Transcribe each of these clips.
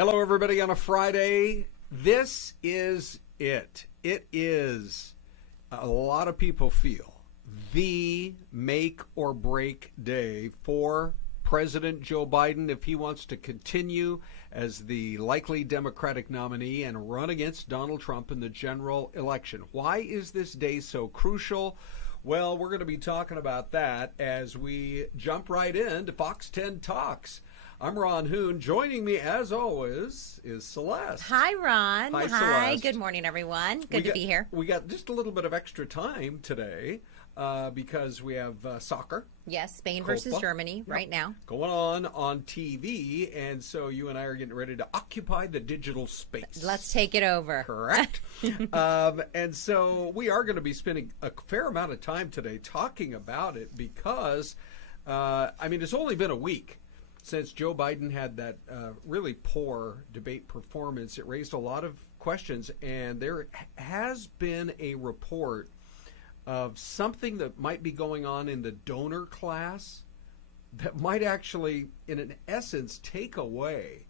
Hello, everybody, on a Friday. This is it. It is, a lot of people feel, the make or break day for President Joe Biden if he wants to continue as the likely Democratic nominee and run against Donald Trump in the general election. Why is this day so crucial? Well, we're going to be talking about that as we jump right into Fox 10 Talks. I'm Ron Hoon. Joining me, as always, is Celeste. Hi, Ron. Hi, Hi. Celeste. Good morning, everyone. Good to be here. We got just a little bit of extra time today because we have soccer. Yes, Spain versus Germany right now. Going on TV, and so you and I are getting ready to occupy the digital space. Let's take it over. Correct. And so we are going to be spending a fair amount of time today talking about it because, it's only been a week since Joe Biden had that really poor debate performance. It raised a lot of questions, and there has been a report of something that might be going on in the donor class that might actually, in an essence, take away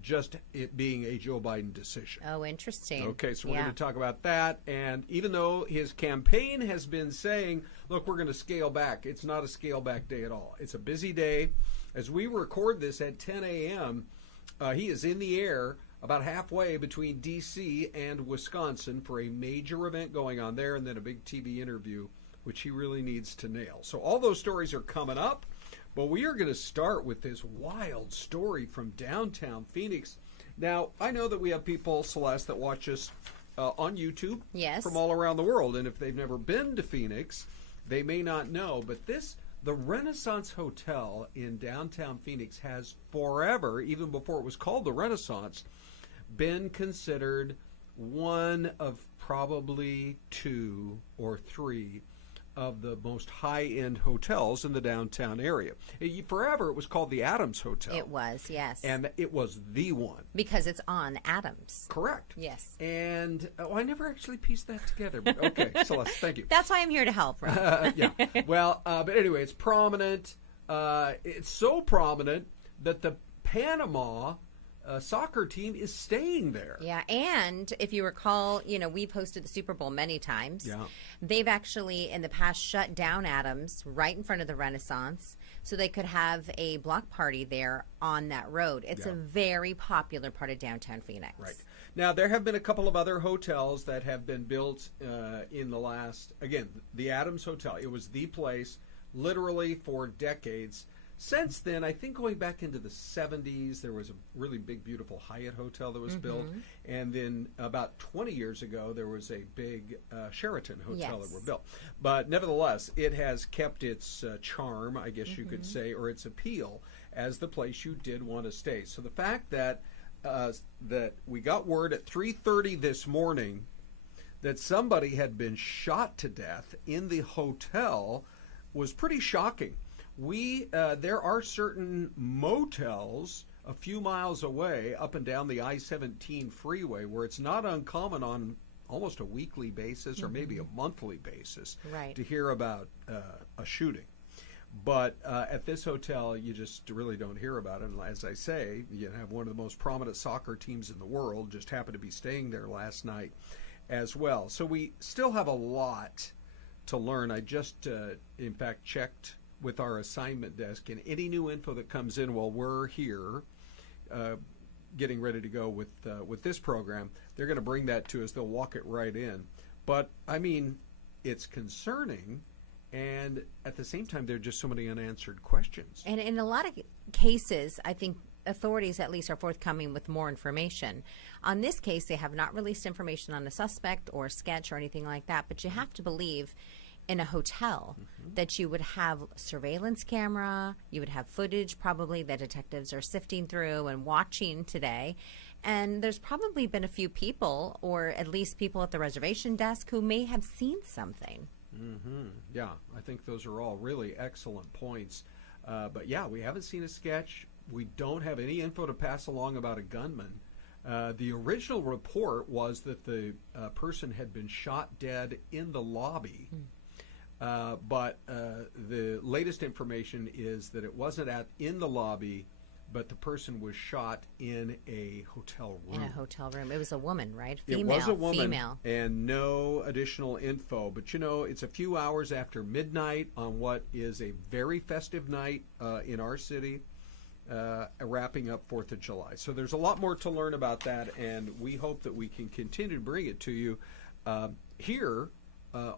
just it being a Joe Biden decision. Oh, interesting. Okay, so we're going to talk about that. And even though his campaign has been saying, look, we're going to scale back, it's not a scale back day at all. It's a busy day. As we record this at 10 a.m., he is in the air about halfway between D.C. and Wisconsin for a major event going on there, and then a big TV interview, which he really needs to nail. So all those stories are coming up, but we are going to start with this wild story from downtown Phoenix. Now, I know that we have people, Celeste, that watch us on YouTube from all around the world, and if they've never been to Phoenix, they may not know, but the Renaissance Hotel in downtown Phoenix has forever, even before it was called the Renaissance, been considered one of probably two or three of the most high-end hotels in the downtown area. Forever, it was called the Adams Hotel. It was, yes. And it was the one. Because it's on Adams. Correct. Yes. And I never actually pieced that together. But okay, Celeste, thank you. That's why I'm here to help, Ron. Yeah. Well, but anyway, it's prominent. It's so prominent that the Panama soccer team is staying there. Yeah, and if you recall, we've hosted the Super Bowl many times. Yeah. They've actually, in the past, shut down Adams right in front of the Renaissance so they could have a block party there on that road. It's a very popular part of downtown Phoenix. Right. Now, there have been a couple of other hotels that have been built in the last, again, the Adams Hotel. It was the place literally for decades. Since then, I think going back into the 70s, there was a really big, beautiful Hyatt hotel that was built. And then about 20 years ago, there was a big Sheraton hotel that were built. But nevertheless, it has kept its charm, I guess you could say, or its appeal as the place you did want to stay. So the fact that that we got word at 3:30 this morning that somebody had been shot to death in the hotel was pretty shocking. There are certain motels a few miles away up and down the I-17 freeway where it's not uncommon on almost a weekly basis or maybe a monthly basis to hear about a shooting. But at this hotel, you just really don't hear about it. And as I say, you have one of the most prominent soccer teams in the world just happened to be staying there last night as well. So we still have a lot to learn. I just, in fact, checked with our assignment desk, and any new info that comes in while we're here getting ready to go with this program, they're going to bring that to us. They'll walk it right in. But, it's concerning, and at the same time, there are just so many unanswered questions. And in a lot of cases, I think authorities at least are forthcoming with more information. On this case, they have not released information on the suspect or sketch or anything like that, but you have to believe in a hotel that you would have surveillance camera, you would have footage probably that detectives are sifting through and watching today. And there's probably been a few people, or at least people at the reservation desk, who may have seen something. Yeah, I think those are all really excellent points. But yeah, we haven't seen a sketch. We don't have any info to pass along about a gunman. The original report was that the person had been shot dead in the lobby. But the latest information is that it wasn't in the lobby, but the person was shot in a hotel room. In a hotel room. It was a woman, right? It was a woman, Female. and no additional info. But, it's a few hours after midnight on what is a very festive night in our city, wrapping up 4th of July. So there's a lot more to learn about that, and we hope that we can continue to bring it to you here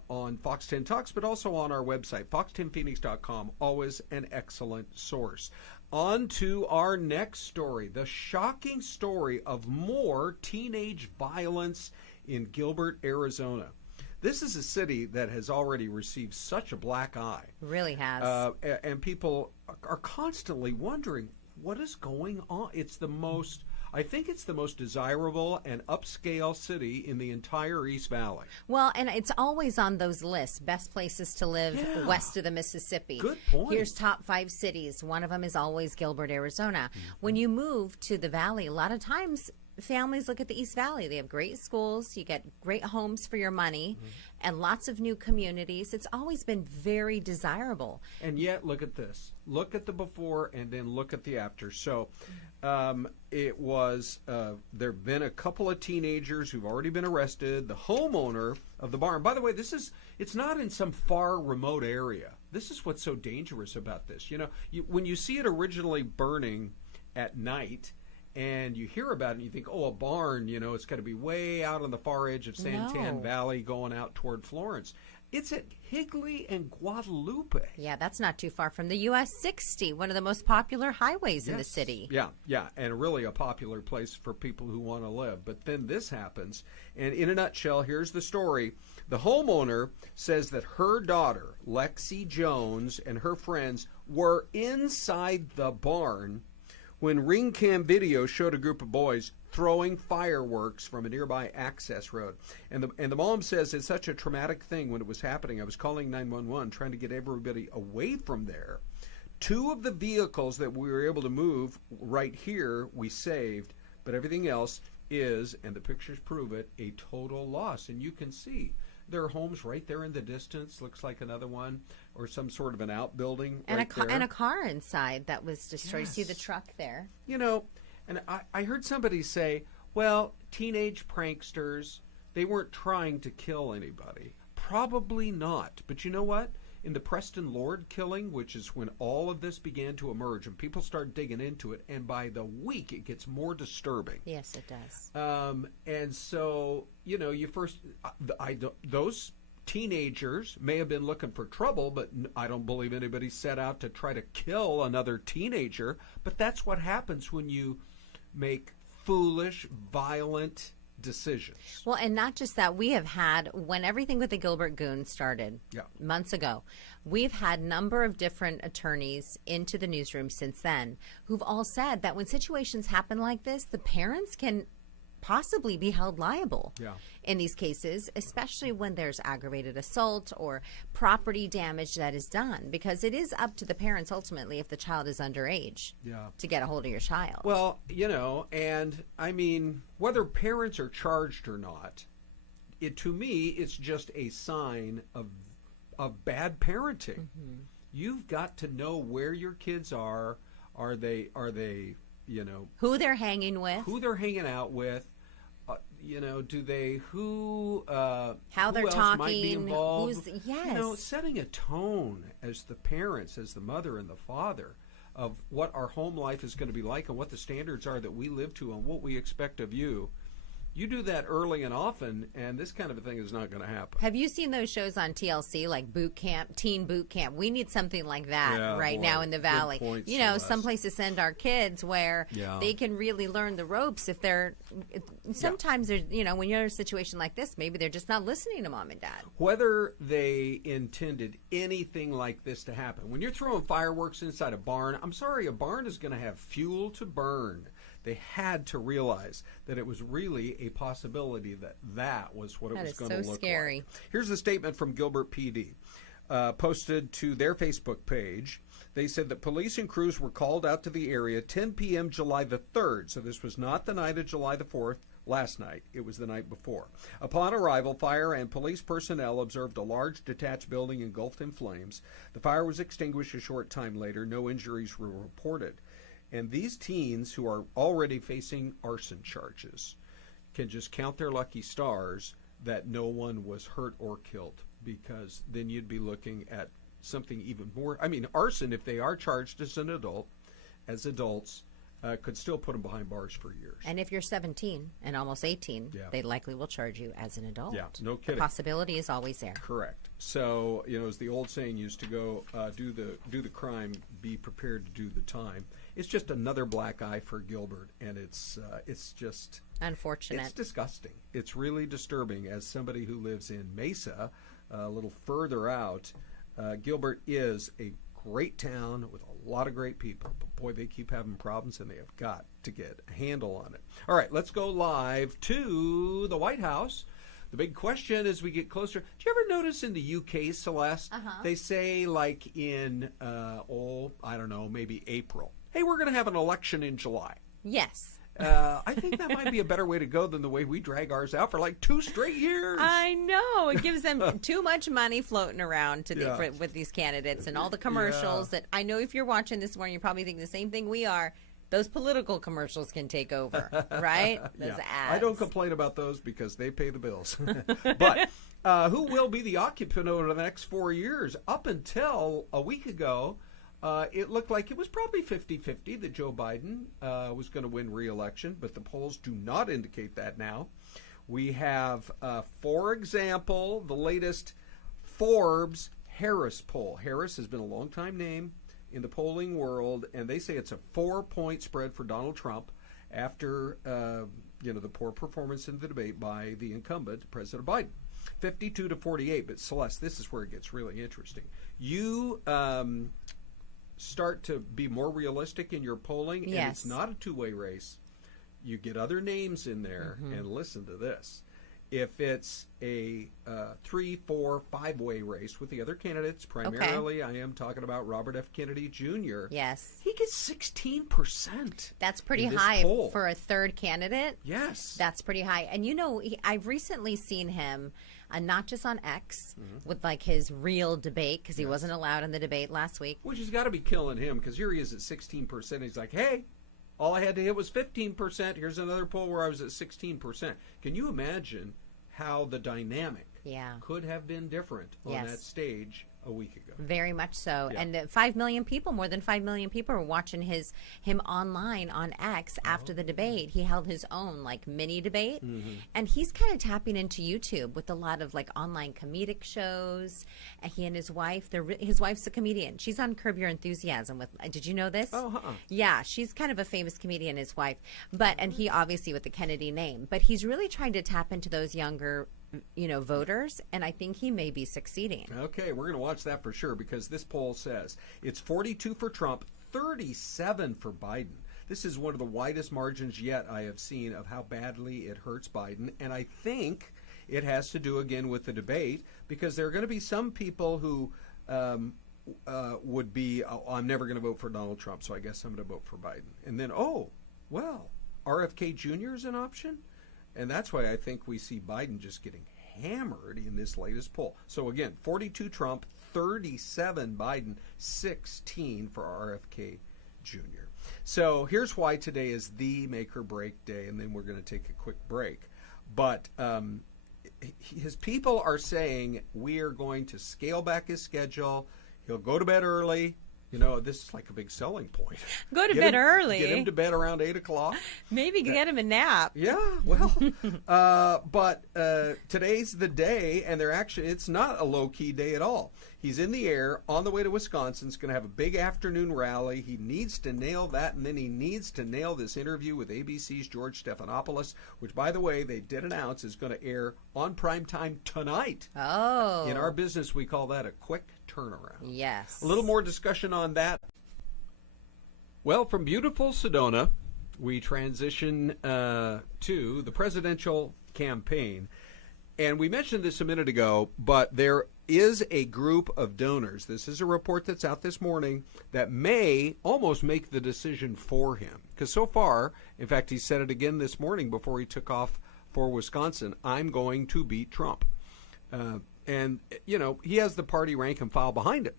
on Fox 10 Talks, but also on our website, fox10phoenix.com, always an excellent source. On to our next story, the shocking story of more teenage violence in Gilbert, Arizona. This is a city that has already received such a black eye. Really has. And people are constantly wondering, what is going on? I think it's the most desirable and upscale city in the entire East Valley. Well, and it's always on those lists. Best places to live west of the Mississippi. Good point. Here's top 5 cities. One of them is always Gilbert, Arizona. When you move to the Valley, a lot of times families look at the East Valley. They have great schools. You get great homes for your money and lots of new communities. It's always been very desirable. And yet, look at this. Look at the before and then look at the after. So it was, there have been a couple of teenagers who've already been arrested. The homeowner of the barn, by the way, it's not in some far remote area. This is what's so dangerous about this. When you see it originally burning at night, and you hear about it and you think, oh, a barn, it's got to be way out on the far edge of Santan Valley going out toward Florence. It's at Higley and Guadalupe. Yeah, that's not too far from the US 60, one of the most popular highways in the city. Yeah, and really a popular place for people who want to live. But then this happens, and in a nutshell, here's the story. The homeowner says that her daughter, Lexi Jones, and her friends were inside the barn when ring cam video showed a group of boys throwing fireworks from a nearby access road. And the mom says it's such a traumatic thing when it was happening. I was calling 911 trying to get everybody away from there. 2 of the vehicles that we were able to move right here we saved, but everything else is, and the pictures prove it, a total loss. And you can see there are homes right there in the distance, looks like another one, or some sort of an outbuilding and right there. And a car inside that was destroyed. Yes. See the truck there? And I heard somebody say, well, teenage pranksters, they weren't trying to kill anybody. Probably not. But you know what? In the Preston Lord killing, which is when all of this began to emerge and people start digging into it, and by the week it gets more disturbing. Yes, it does. And so, those teenagers may have been looking for trouble, but I don't believe anybody set out to try to kill another teenager. But that's what happens when you make foolish, violent decisions. Well, and not just that, we have had, when everything with the Gilbert Goon started months ago, we've had a number of different attorneys into the newsroom since then who've all said that when situations happen like this, the parents can possibly be held liable in these cases, especially when there's aggravated assault or property damage that is done, because it is up to the parents ultimately, if the child is underage, to get a hold of your child. Well, and I mean, whether parents are charged or not, to me, it's just a sign of bad parenting. You've got to know where your kids are. Are they who they're hanging with, who they're hanging out with. how they're else talking, might be involved. Yes. Setting a tone as the parents, as the mother and the father, of what our home life is going to be like and what the standards are that we live to and what we expect of you. You do that early and often, and this kind of a thing is not going to happen. Have you seen those shows on TLC, like Boot Camp, Teen Boot Camp? We need something like that now in the Valley. Good point, someplace to send our kids where they can really learn the ropes. If they're sometimes there's, when you're in a situation like this, maybe they're just not listening to mom and dad. Whether they intended anything like this to happen, when you're throwing fireworks inside a barn, I'm sorry, a barn is going to have fuel to burn. They had to realize that it was really a possibility that was what it was going to look like. That is so scary. Here's the statement from Gilbert PD, posted to their Facebook page. They said that police and crews were called out to the area 10 p.m. July the 3rd. So this was not the night of July the 4th, last night. It was the night before. Upon arrival, fire and police personnel observed a large detached building engulfed in flames. The fire was extinguished a short time later. No injuries were reported. And these teens who are already facing arson charges can just count their lucky stars that no one was hurt or killed, because then you'd be looking at something even more. I mean, arson, if they are charged as an adult, as adults, could still put them behind bars for years. And if you're 17 and almost 18, they likely will charge you as an adult. Yeah, no kidding. The possibility is always there. Correct. So, as the old saying used to go, do the crime, be prepared to do the time. It's just another black eye for Gilbert, and it's just unfortunate. It's disgusting. It's really disturbing. As somebody who lives in Mesa, a little further out, Gilbert is a great town with a lot of great people, but boy, they keep having problems, and they have got to get a handle on it. All right, let's go live to the White House. The big question as we get closer, do you ever notice in the UK, Celeste, they say like in, I don't know, maybe April, hey, we're going to have an election in July. Yes. I think that might be a better way to go than the way we drag ours out for like 2 straight years. I know. It gives them too much money floating around with these candidates and all the commercials that I know if you're watching this morning, you're probably thinking the same thing we are. Those political commercials can take over, right? Those ads. I don't complain about those because they pay the bills. But who will be the occupant over the next 4 years? Up until a week ago, it looked like it was probably 50-50 that Joe Biden was going to win re-election, but the polls do not indicate that now. We have, for example, the latest Forbes Harris poll. Harris has been a long-time name in the polling world, and they say it's a 4-point spread for Donald Trump after the poor performance in the debate by the incumbent, President Biden. 52-48, but Celeste, this is where it gets really interesting. You start to be more realistic in your polling, and it's not a two-way race. You get other names in there, and listen to this. If it's a 3-, 4-, 5-way race with the other candidates, primarily I am talking about Robert F. Kennedy Jr. Yes. He gets 16%. That's pretty high for a third candidate. Yes. That's pretty high. And I've recently seen him not just on X with like his real debate, because he wasn't allowed in the debate last week. Which has got to be killing him, because here he is at 16%. He's like, hey, all I had to hit was 15%. Here's another poll where I was at 16%. Can you imagine how the dynamic could have been different on that stage a week ago? Very much so. Yeah. And 5 million people, more than 5 million people, were watching him online on X after the debate. He held his own like mini debate, and he's kind of tapping into YouTube with a lot of like online comedic shows. He and his wife, his wife's a comedian. She's on Curb Your Enthusiasm with. Did you know this? Yeah, she's kind of a famous comedian, his wife. And he obviously with the Kennedy name, but he's really trying to tap into those younger voters, and I think he may be succeeding. Okay, we're going to watch that for sure, because this poll says it's 42 for Trump, 37 for Biden. This is one of the widest margins yet I have seen of how badly it hurts Biden, and I think it has to do again with the debate, because there are going to be some people who would be, I'm never going to vote for Donald Trump, so I guess I'm going to vote for Biden. And then, RFK Jr. is an option? And that's why I think we see Biden just getting hammered in this latest poll. So again, 42 Trump, 37 Biden, 16 for RFK Jr. So here's why today is the make or break day, and then we're going to take a quick break. But his people are saying we are going to scale back his schedule. He'll go to bed early. This is like a big selling point. Go to bed early. Get him to bed around 8 o'clock. Maybe get him a nap. Yeah, well, but today's the day, and it's not a low-key day at all. He's in the air on the way to Wisconsin. He's going to have a big afternoon rally. He needs to nail that, and then he needs to nail this interview with ABC's George Stephanopoulos, which, by the way, they did announce is going to air on primetime tonight. Oh. In our business, we call that a quick turnaround. Yes. A little more discussion on that. Well, from beautiful Sedona, we transition to the presidential campaign. And we mentioned this a minute ago, but there is a group of donors. This is a report that's out this morning that may almost make the decision for him. Because so far, in fact, he said it again this morning before he took off for Wisconsin, I'm going to beat Trump. And, he has the party rank and file behind it.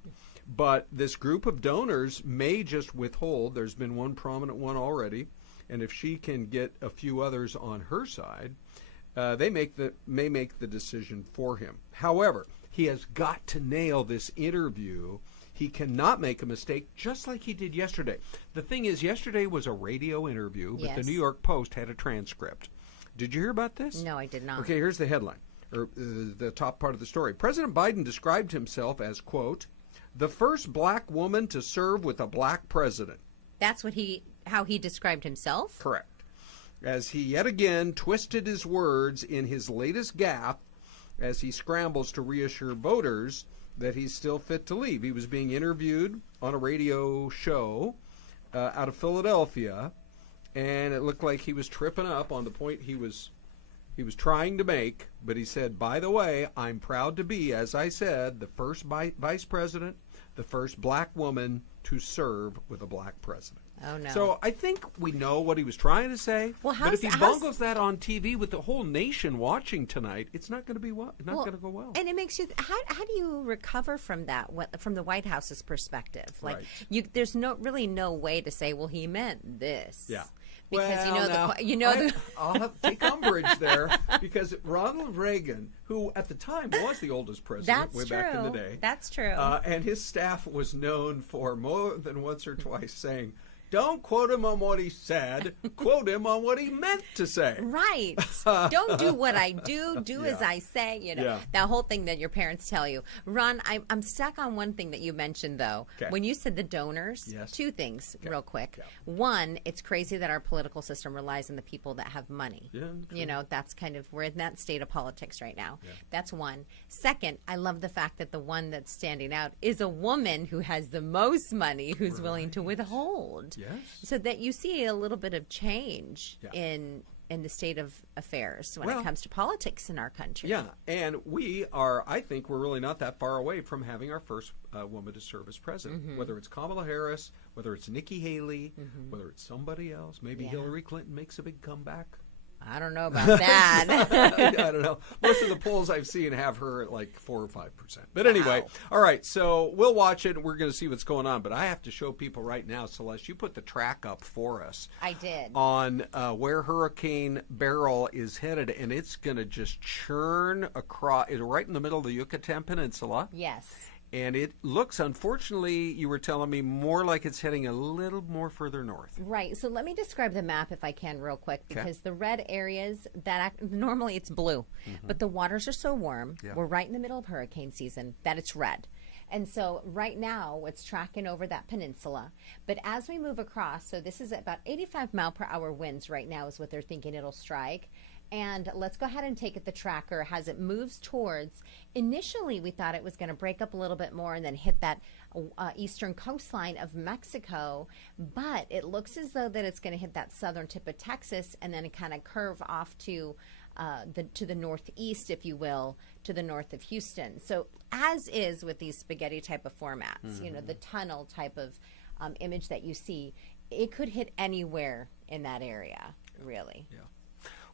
But this group of donors may just withhold. There's been one prominent one already, and if she can get a few others on her side, they may make the decision for him. However, he has got to nail this interview. He cannot make a mistake, just like he did yesterday. The thing is, yesterday was a radio interview, but the New York Post had a transcript. Did you hear about this? No, I did not. Okay, here's the headline, or the top part of the story. President Biden described himself as, quote, the first black woman to serve with a black president. That's how he described himself? Correct. As he yet again twisted his words in his latest gaffe as he scrambles to reassure voters that he's still fit to leave. He was being interviewed on a radio show out of Philadelphia, and it looked like he was tripping up on the point he was trying to make, but he said, by the way, I'm proud to be, as I said, the first vice president, the first black woman to serve with a black president. Oh, no. So I think we know what he was trying to say. Well, but if he bungles that on TV with the whole nation watching tonight, it's not going to be going to go well. And it makes you. How do you recover from that? From the White House's perspective, like there's really no way to say, well, he meant this. Yeah. Because I'll have to take umbrage there because Ronald Reagan, who at the time was the oldest president back in the day. That's true. And his staff was known for more than once or twice saying, don't quote him on what he said, quote him on what he meant to say. Right. Don't do what I do, as I say. That whole thing that your parents tell you. Ron, I'm stuck on one thing that you mentioned, though. Okay. When you said the donors, two things real quick. Yeah. One, it's crazy that our political system relies on the people that have money. Yeah, that's kind of, we're in that state of politics right now. Yeah. That's one. Second, I love the fact that the one that's standing out is a woman who has the most money who's willing to withhold. Yes. So that you see a little bit of change in the state of affairs when it comes to politics in our country. Yeah, and I think we're really not that far away from having our first woman to serve as president, whether it's Kamala Harris, whether it's Nikki Haley, whether it's somebody else. Maybe Hillary Clinton makes a big comeback. I don't know about that. I don't know. Most of the polls I've seen have her at like 4 or 5%. But anyway, all right, so we'll watch it and we're going to see what's going on. But I have to show people right now, Celeste, you put the track up for us. I did. On where Hurricane Beryl is headed, and it's going to just churn across, right in the middle of the Yucatan Peninsula. Yes. And it looks, unfortunately, you were telling me, more like it's heading a little more further north. Right. So let me describe the map if I can real quick, because the red areas, normally it's blue, but the waters are so warm. Yeah. We're right in the middle of hurricane season that it's red. And so right now it's tracking over that peninsula. But as we move across, so this is about 85 mile per hour winds right now is what they're thinking it'll strike. And let's go ahead and take it the tracker as it moves towards. Initially, we thought it was going to break up a little bit more and then hit that eastern coastline of Mexico. But it looks as though that it's going to hit that southern tip of Texas and then kind of curve off to the northeast, if you will, to the north of Houston. So as is with these spaghetti type of formats, the tunnel type of image that you see, it could hit anywhere in that area, really. Yeah.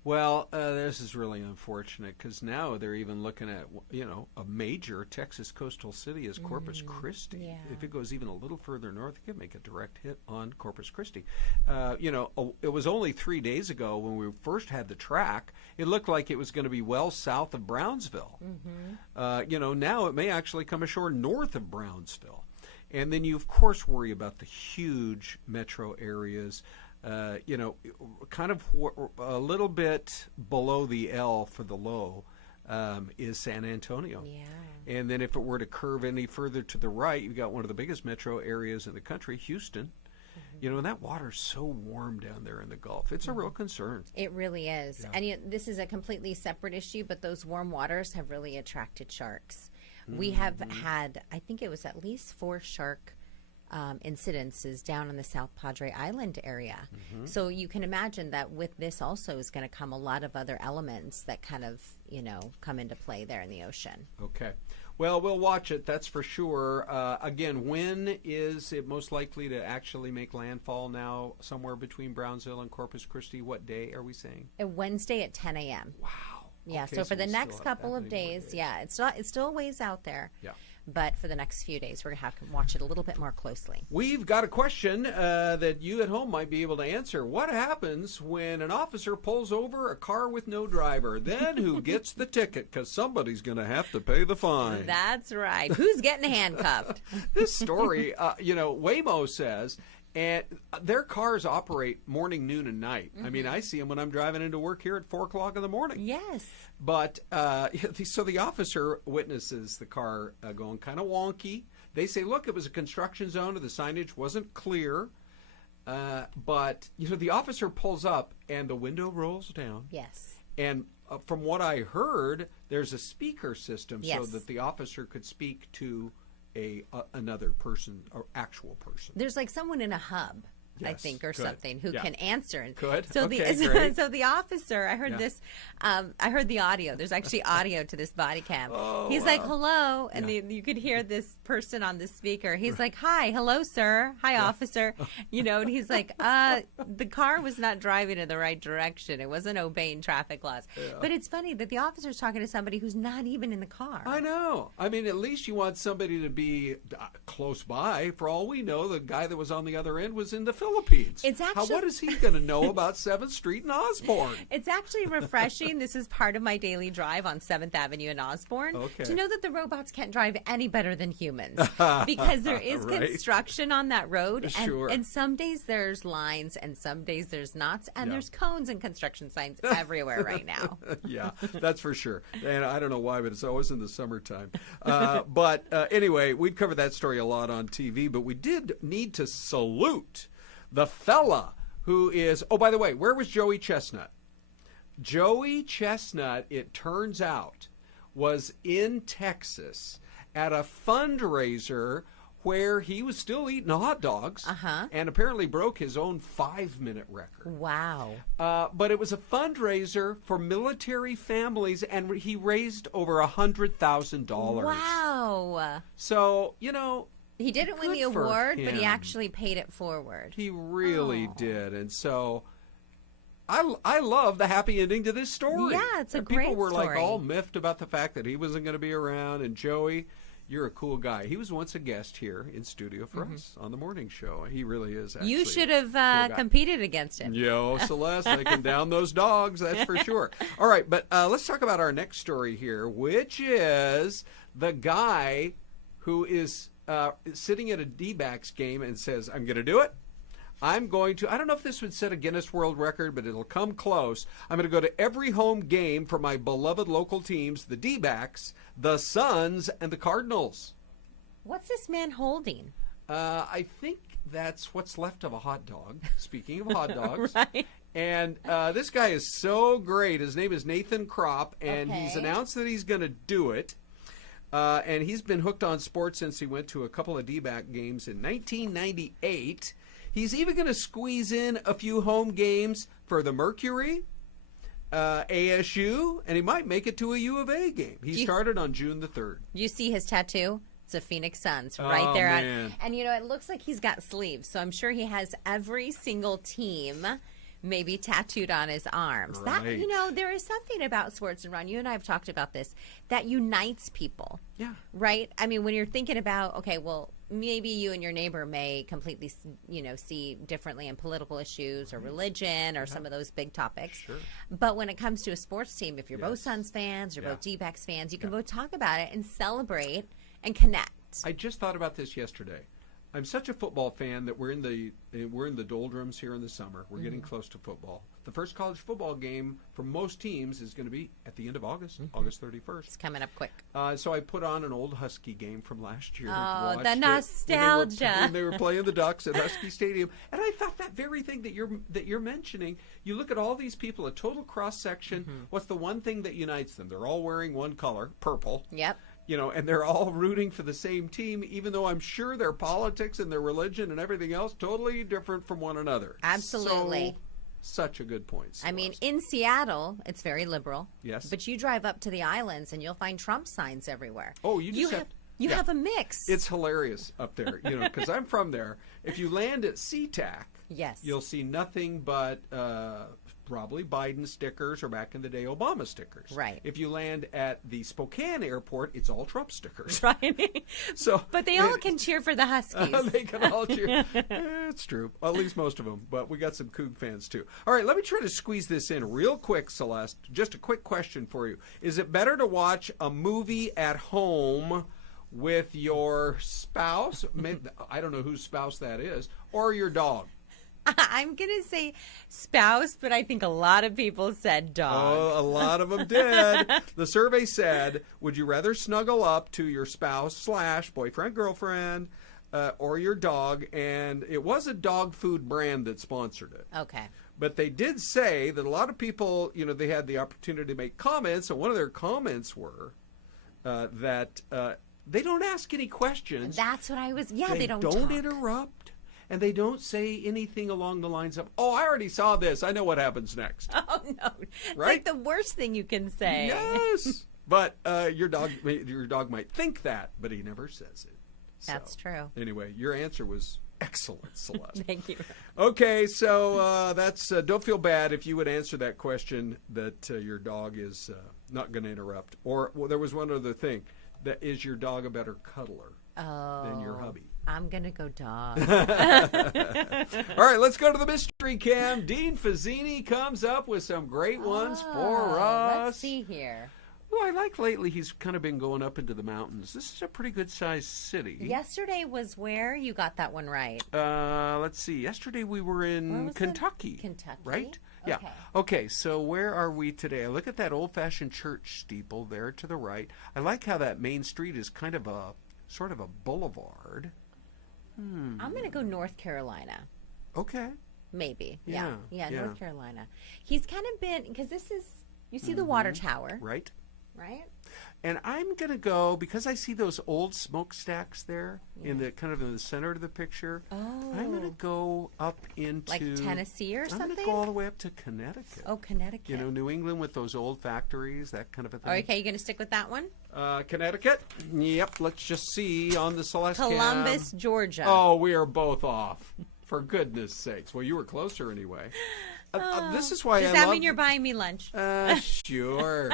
Well, this is really unfortunate because now they're even looking at, a major Texas coastal city as Corpus Christi. Yeah. If it goes even a little further north, it could make a direct hit on Corpus Christi. It was only 3 days ago when we first had the track, it looked like it was going to be well south of Brownsville. Now it may actually come ashore north of Brownsville. And then you, of course, worry about the huge metro areas. Kind of a little bit below the L for the low is San Antonio. Yeah. And then if it were to curve any further to the right, you've got one of the biggest metro areas in the country, Houston. And that water's so warm down there in the Gulf. It's a real concern. It really is. Yeah. And this is a completely separate issue, but those warm waters have really attracted sharks. We have had, I think it was at least 4 shark incidences down in the South Padre Island area. So you can imagine that with this also is going to come a lot of other elements that kind of, come into play there in the ocean. Okay. Well, we'll watch it, that's for sure. Again, when is it most likely to actually make landfall now? Somewhere between Brownsville and Corpus Christi. What day are we saying? Wednesday at 10 a.m. Wow. Yeah, Okay, so for the we next still have couple that of many more days, it's still a ways out there. Yeah. But for the next few days, we're going to have to watch it a little bit more closely. We've got a question that you at home might be able to answer. What happens when an officer pulls over a car with no driver? Then who gets the ticket? Because somebody's going to have to pay the fine. That's right. Who's getting handcuffed? This story, Waymo says, and their cars operate morning, noon, and night. I mean, I see them when I'm driving into work here at 4 o'clock in the morning. Yes. But so the officer witnesses the car going kind of wonky. They say, look, it was a construction zone, or the signage wasn't clear. But the officer pulls up, and the window rolls down. Yes. And from what I heard, there's a speaker system so Yes. that the officer could speak to another person or actual person. There's like someone in a hub, I Yes, think, or good. something who Yeah. can answer. Good. So Okay, great. so the officer, I heard Yeah. this. I heard the audio. There's actually audio to this body cam. Oh, He's wow. like, "Hello," and Yeah. you could hear this person on the speaker. He's like, "Hi, hello, sir. Hi, officer." And he's like, "The car was not driving in the right direction. It wasn't obeying traffic laws." Yeah. But it's funny that the officer's talking to somebody who's not even in the car. I know. I mean, at least you want somebody to be close by. For all we know, the guy that was on the other end was in the Philippines. It's actually- what is he going to know about 7th Street and Osborne? It's actually refreshing. This is part of my daily drive on 7th Avenue in Osborne. Okay. To know that the robots can't drive any better than humans. Because there is Right. construction on that road. And, Sure. and some days there's lines and some days there's not. And Yeah. there's cones and construction signs everywhere right now. Yeah, that's for sure. And I don't know why, but it's always in the summertime. But anyway, we've covered that story a lot on TV, but we did need to salute the fella who is, oh, by the way, where was Joey Chestnut? Joey Chestnut, it turns out, was in Texas at a fundraiser where he was still eating hot dogs and apparently broke his own 5-minute record. Wow. But it was a fundraiser for military families, and he raised over $100,000. Wow. So, He didn't win the Good for award, but he him. actually paid it forward. he really did. And so I love the happy ending to this story. Yeah, it's a And great people were like story. all miffed about the fact that he wasn't going to be around. And Joey, you're a cool guy. He was once a guest here in studio for us on the morning show. He really is. Actually You should a cool guy. have competed against him. Yo, Celeste, I can down those dogs, that's for sure. All right, but let's talk about our next story here, which is the guy who is sitting at a D-backs game and says, I'm going to do it. I don't know if this would set a Guinness World Record, but it'll come close. I'm going to go to every home game for my beloved local teams, the D-backs, the Suns, and the Cardinals. What's this man holding? I think that's what's left of a hot dog, speaking of hot dogs. Right. And this guy is so great. His name is Nathan Kropp, and he's Okay. announced that he's going to do it. And he's been hooked on sports since he went to a couple of D-back games in 1998. He's even going to squeeze in a few home games for the Mercury, ASU, and he might make it to a U of A game. He started on June the 3rd. You see his tattoo? It's a Phoenix Suns right Oh, there. man. And it looks like he's got sleeves, so I'm sure he has every single team maybe tattooed on his arms. Right. That there is something about sports, and Ron, you and I have talked about this, that unites people. Yeah. Right? I mean, when you're thinking about, okay, well, maybe you and your neighbor may completely, see differently in political issues or religion or some of those big topics. Sure. But when it comes to a sports team, if you're both Yes. Suns fans, you're Yeah. both D-backs fans, you can both talk about it and celebrate and connect. I just thought about this yesterday. I'm such a football fan that we're in the doldrums here in the summer. We're getting close to football. The first college football game for most teams is going to be at the end of August, August 31st. It's coming up quick. So I put on an old Husky game from last year. Oh, watched the it nostalgia. when they were playing the Ducks at Husky Stadium, and I thought that very thing that you're mentioning. You look at all these people, a total cross section. What's the one thing that unites them? They're all wearing one color, purple. Yep. And they're all rooting for the same team, even though I'm sure their politics and their religion and everything else totally different from one another. Absolutely. Such a good point, Celeste. I mean, in Seattle, it's very liberal. Yes. But you drive up to the islands and you'll find Trump signs everywhere. Oh, you just have... You yeah. have a mix. It's hilarious up there, because I'm from there. If you land at SeaTac, Yes. you'll see nothing but probably Biden stickers or back in the day Obama stickers. Right. If you land at the Spokane airport, it's all Trump stickers. Right. So, but they all can cheer for the Huskies. they can all cheer. It's true. At least most of them. But we got some Coug fans too. All right, let me try to squeeze this in real quick, Celeste. Just a quick question for you. Is it better to watch a movie at home with your spouse? I don't know whose spouse that is. Or your dog? I'm going to say spouse, but I think a lot of people said dog. Oh, a lot of them did. The survey said, would you rather snuggle up to your spouse / boyfriend, girlfriend, or your dog? And it was a dog food brand that sponsored it. Okay. But they did say that a lot of people, they had the opportunity to make comments. And one of their comments were that they don't ask any questions. That's what I was, they don't interrupt. And they don't say anything along the lines of, oh, I already saw this. I know what happens next. Oh, no. It's right? like the worst thing you can say. Yes. But your dog might think that, but he never says it. That's true. Anyway, your answer was excellent, Celeste. Thank you. Okay, so that's don't feel bad if you would answer that question that your dog is not going to interrupt. Or there was one other thing. Is your dog a better cuddler than your hubby? I'm going to go dog. All right, let's go to the mystery cam. Dean Fazzini comes up with some great ones for us. Let's see here. Oh, I like lately he's kind of been going up into the mountains. This is a pretty good-sized city. Yesterday was where? You got that one right. Let's see. Yesterday we were in Kentucky. Kentucky. Right? Yeah. Okay, so where are we today? I look at that old-fashioned church steeple there to the right. I like how that main street is kind of sort of a boulevard. I'm going to go North Carolina. Okay. Maybe. Yeah. North Carolina. He's kind of been, because this is, you see the water tower. Right. Right? And I'm going to go, because I see those old smokestacks there in the kind of in the center of the picture. Oh. I'm going to go up into... Like Tennessee or something? I'm going to go all the way up to Connecticut. Oh, Connecticut. New England with those old factories, that kind of a thing. Okay, you going to stick with that one? Connecticut? Yep, let's just see on the Celeste Columbus, Georgia. Oh, we are both off. For goodness sakes. Well, you were closer anyway. This is why Does that mean you're buying me lunch? Sure.